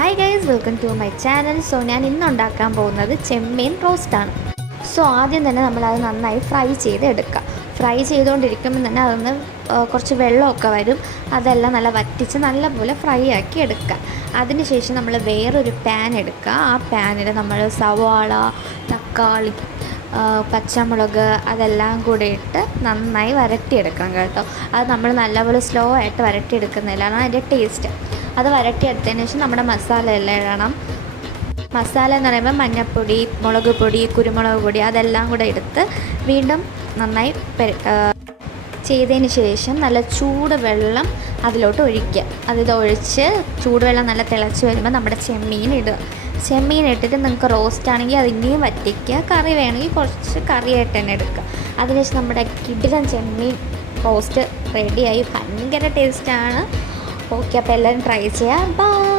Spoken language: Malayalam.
Hi guys, welcome to my channel. So ഞാൻ ഇന്ന് ഉണ്ടാക്കാൻ പോകുന്നത് ചെമ്മീൻ റോസ്റ്റാണ്. സോ ആദ്യം തന്നെ നമ്മളത് നന്നായി ഫ്രൈ ചെയ്തെടുക്കുക. ഫ്രൈ ചെയ്തുകൊണ്ടിരിക്കുമ്പോൾ തന്നെ അതൊന്ന് കുറച്ച് വെള്ളമൊക്കെ വരും. അതെല്ലാം നല്ല വറ്റിച്ച് നല്ലപോലെ ഫ്രൈ ആക്കി എടുക്കുക. അതിനുശേഷം നമ്മൾ വേറൊരു പാൻ എടുക്കുക. ആ പാനിൽ നമ്മൾ സവാള, തക്കാളി, പച്ചമുളക് അതെല്ലാം കൂടി ഇട്ട് നന്നായി വരട്ടിയെടുക്കണം കേട്ടോ. അത് നമ്മൾ നല്ലപോലെ സ്ലോ ആയിട്ട് വരട്ടിയെടുക്കുന്നതിലാണ് അതിൻ്റെ ടേസ്റ്റ്. അത് വരട്ടിയെടുത്തതിന് ശേഷം നമ്മുടെ മസാല എല്ലാം ഇടണം. മസാല എന്ന് പറയുമ്പോൾ മഞ്ഞൾപ്പൊടി, മുളക് പൊടി, കുരുമുളക് പൊടി അതെല്ലാം കൂടെ എടുത്ത് വീണ്ടും നന്നായി ചെയ്തതിന് ശേഷം നല്ല ചൂട് വെള്ളം അതിലോട്ട് ഒഴിക്കുക. അതിലൊഴിച്ച് ചൂടുവെള്ളം നല്ല തിളച്ച് വരുമ്പോൾ നമ്മുടെ ചെമ്മീൻ ഇടുക. ചെമ്മീൻ ഇട്ടിട്ട് നിങ്ങൾക്ക് റോസ്റ്റ് ആണെങ്കിൽ അത് ഇനിയും വറ്റിക്കുക. കറി വേണമെങ്കിൽ കുറച്ച് കറിയായിട്ട് തന്നെ എടുക്കുക. അതിനുശേഷം നമ്മുടെ കിടിലൻ ചെമ്മീൻ റോസ്റ്റ് റെഡിയായി. ഭയങ്കര ടേസ്റ്റാണ്. ഓക്കെ, അപ്പോൾ എല്ലാവരും ട്രൈ ചെയ്യാം. ബൈ.